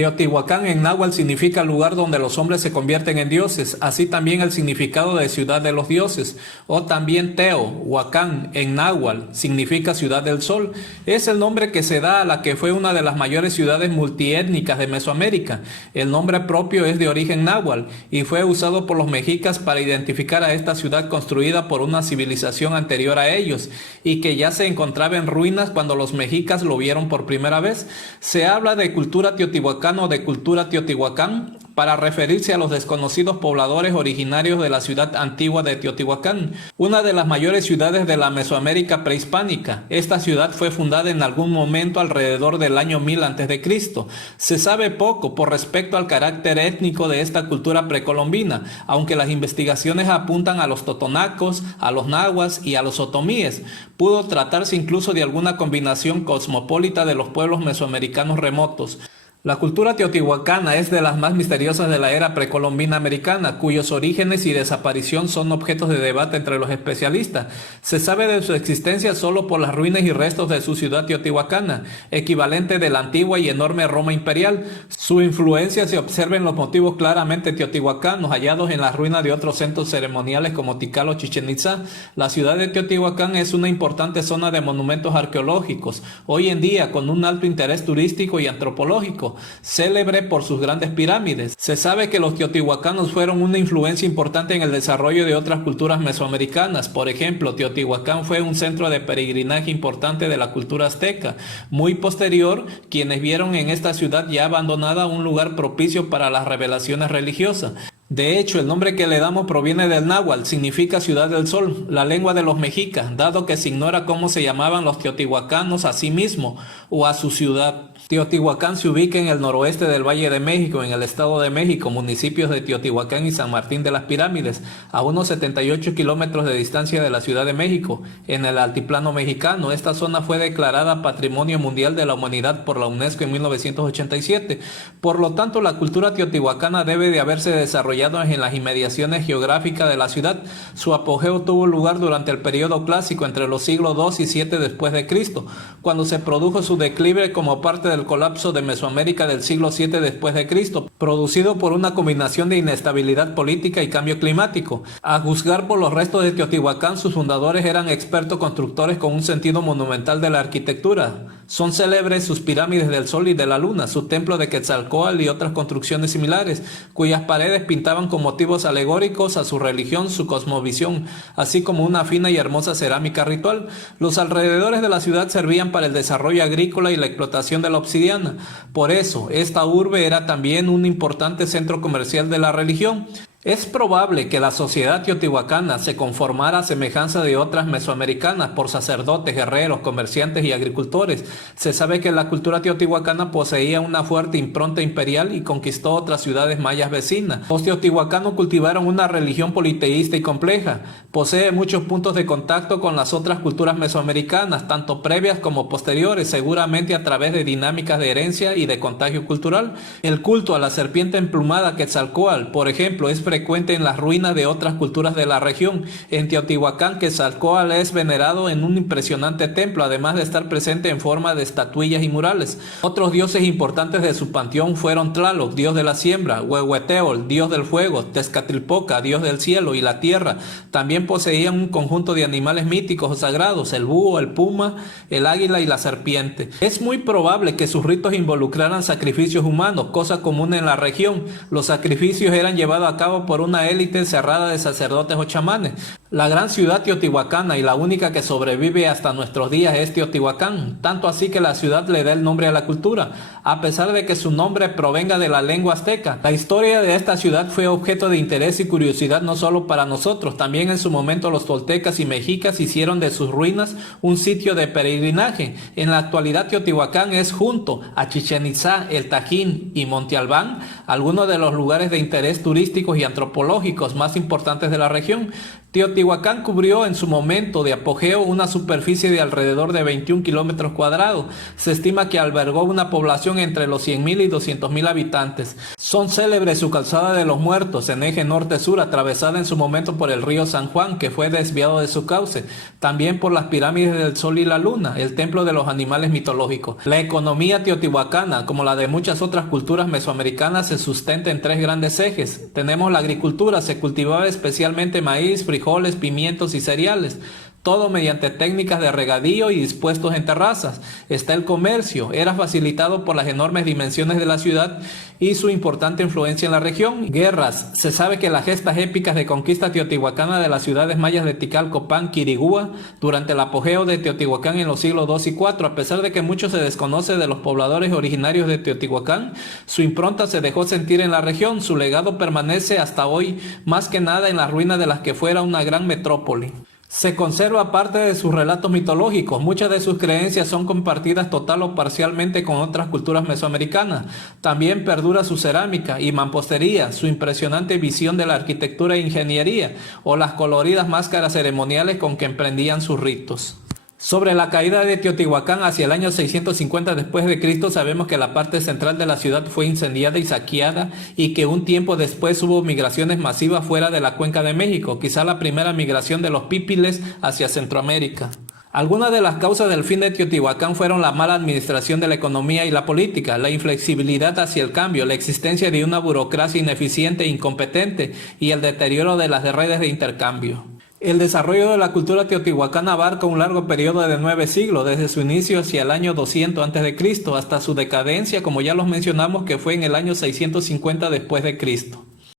Teotihuacán en náhuatl significa lugar donde los hombres se convierten en dioses, así también el significado de ciudad de los dioses, o también Teohuacán en náhuatl significa ciudad del sol. Es el nombre que se da a la que fue una de las mayores ciudades multiétnicas de Mesoamérica. El nombre propio es de origen náhuatl y fue usado por los mexicas para identificar a esta ciudad construida por una civilización anterior a ellos y que ya se encontraba en ruinas cuando los mexicas lo vieron por primera vez. Se habla de cultura teotihuacana o de cultura Teotihuacán para referirse a los desconocidos pobladores originarios de la ciudad antigua de Teotihuacán, una de las mayores ciudades de la Mesoamérica prehispánica. Esta ciudad fue fundada en algún momento alrededor del año 1000 a.C. Se sabe poco por respecto al carácter étnico de esta cultura precolombina, aunque las investigaciones apuntan a los totonacos, a los nahuas y a los otomíes. Pudo tratarse incluso de alguna combinación cosmopolita de los pueblos mesoamericanos remotos. La cultura teotihuacana es de las más misteriosas de la era precolombina americana, cuyos orígenes y desaparición son objetos de debate entre los especialistas. Se sabe de su existencia solo por las ruinas y restos de su ciudad teotihuacana, equivalente de la antigua y enorme Roma imperial. Su influencia se observa en los motivos claramente teotihuacanos hallados en las ruinas de otros centros ceremoniales como Tikal o Chichén Itzá. La ciudad de Teotihuacán es una importante zona de monumentos arqueológicos, hoy en día con un alto interés turístico y antropológico, célebre por sus grandes pirámides. Se sabe que los teotihuacanos fueron una influencia importante en el desarrollo de otras culturas mesoamericanas. Por ejemplo, Teotihuacán fue un centro de peregrinaje importante de la cultura azteca. Muy posterior, quienes vieron en esta ciudad ya abandonada un lugar propicio para las revelaciones religiosas. De hecho, el nombre que le damos proviene del náhuatl, significa ciudad del sol, la lengua de los mexicas, dado que se ignora cómo se llamaban los teotihuacanos a sí mismos o a su ciudad. Teotihuacán se ubica en el noroeste del Valle de México, en el Estado de México, municipios de Teotihuacán y San Martín de las Pirámides, a unos 78 kilómetros de distancia de la Ciudad de México, en el altiplano mexicano. Esta zona fue declarada Patrimonio Mundial de la Humanidad por la UNESCO en 1987. Por lo tanto, la cultura teotihuacana debe de haberse desarrollado en las inmediaciones geográficas de la ciudad. Su apogeo tuvo lugar durante el periodo clásico entre los siglos II y VII después de Cristo, cuando se produjo su declive como parte del colapso de Mesoamérica del siglo VII después de Cristo, producido por una combinación de inestabilidad política y cambio climático. A juzgar por los restos de Teotihuacán, sus fundadores eran expertos constructores con un sentido monumental de la arquitectura. Son célebres sus pirámides del Sol y de la Luna, su templo de Quetzalcóatl y otras construcciones similares, cuyas paredes pintaban con motivos alegóricos a su religión, su cosmovisión, así como una fina y hermosa cerámica ritual. Los alrededores de la ciudad servían para el desarrollo agrícola y la explotación de la obsidiana. Por eso, esta urbe era también un importante centro comercial de la religión. Es probable que la sociedad teotihuacana se conformara a semejanza de otras mesoamericanas por sacerdotes, guerreros, comerciantes y agricultores. Se sabe que la cultura teotihuacana poseía una fuerte impronta imperial y conquistó otras ciudades mayas vecinas. Los teotihuacanos cultivaron una religión politeísta y compleja. Posee muchos puntos de contacto con las otras culturas mesoamericanas, tanto previas como posteriores, seguramente a través de dinámicas de herencia y de contagio cultural. El culto a la serpiente emplumada Quetzalcóatl, por ejemplo, es frecuente en las ruinas de otras culturas de la región. En Teotihuacán, Quetzalcóatl es venerado en un impresionante templo, además de estar presente en forma de estatuillas y murales. Otros dioses importantes de su panteón fueron Tlaloc, dios de la siembra; Huehueteotl, dios del fuego; Tezcatlipoca, dios del cielo y la tierra. También poseían un conjunto de animales míticos o sagrados: el búho, el puma, el águila y la serpiente. Es muy probable que sus ritos involucraran sacrificios humanos, cosa común en la región. Los sacrificios eran llevados a cabo por una élite cerrada de sacerdotes o chamanes. La gran ciudad teotihuacana y la única que sobrevive hasta nuestros días es Teotihuacán, tanto así que la ciudad le da el nombre a la cultura, a pesar de que su nombre provenga de la lengua azteca. La historia de esta ciudad fue objeto de interés y curiosidad no solo para nosotros, también en su momento los toltecas y mexicas hicieron de sus ruinas un sitio de peregrinaje. En la actualidad Teotihuacán es, junto a Chichén Itzá, el Tajín y Monte Albán, algunos de los lugares de interés turísticos y antropológicos más importantes de la región. Teotihuacán cubrió en su momento de apogeo una superficie de alrededor de 21 kilómetros cuadrados. Se estima que albergó una población entre los 100.000 y 200.000 habitantes. Son célebres su calzada de los muertos en eje norte-sur, atravesada en su momento por el río San Juan, que fue desviado de su cauce, también por las pirámides del Sol y la Luna, el templo de los animales mitológicos. La economía teotihuacana, como la de muchas otras culturas mesoamericanas, se sustenta en tres grandes ejes. Tenemos la agricultura, se cultivaba especialmente maíz, frijoles, pimientos y cereales, todo mediante técnicas de regadío y dispuestos en terrazas. Está el comercio, era facilitado por las enormes dimensiones de la ciudad y su importante influencia en la región. Guerras, se sabe que las gestas épicas de conquista teotihuacana de las ciudades mayas de Tikal, Copán, Quirigua, durante el apogeo de Teotihuacán en los siglos II y IV, a pesar de que mucho se desconoce de los pobladores originarios de Teotihuacán, su impronta se dejó sentir en la región, su legado permanece hasta hoy, más que nada en las ruinas de las que fuera una gran metrópoli. Se conserva parte de sus relatos mitológicos, muchas de sus creencias son compartidas total o parcialmente con otras culturas mesoamericanas. También perdura su cerámica y mampostería, su impresionante visión de la arquitectura e ingeniería, o las coloridas máscaras ceremoniales con que emprendían sus ritos. Sobre la caída de Teotihuacán hacia el año 650 después de Cristo, sabemos que la parte central de la ciudad fue incendiada y saqueada y que un tiempo después hubo migraciones masivas fuera de la cuenca de México, quizá la primera migración de los pípiles hacia Centroamérica. Algunas de las causas del fin de Teotihuacán fueron la mala administración de la economía y la política, la inflexibilidad hacia el cambio, la existencia de una burocracia ineficiente e incompetente y el deterioro de las redes de intercambio. El desarrollo de la cultura teotihuacana abarca un largo periodo de 9 siglos, desde su inicio hacia el año 200 a.C. hasta su decadencia, como ya los mencionamos, que fue en el año 650 después de Cristo.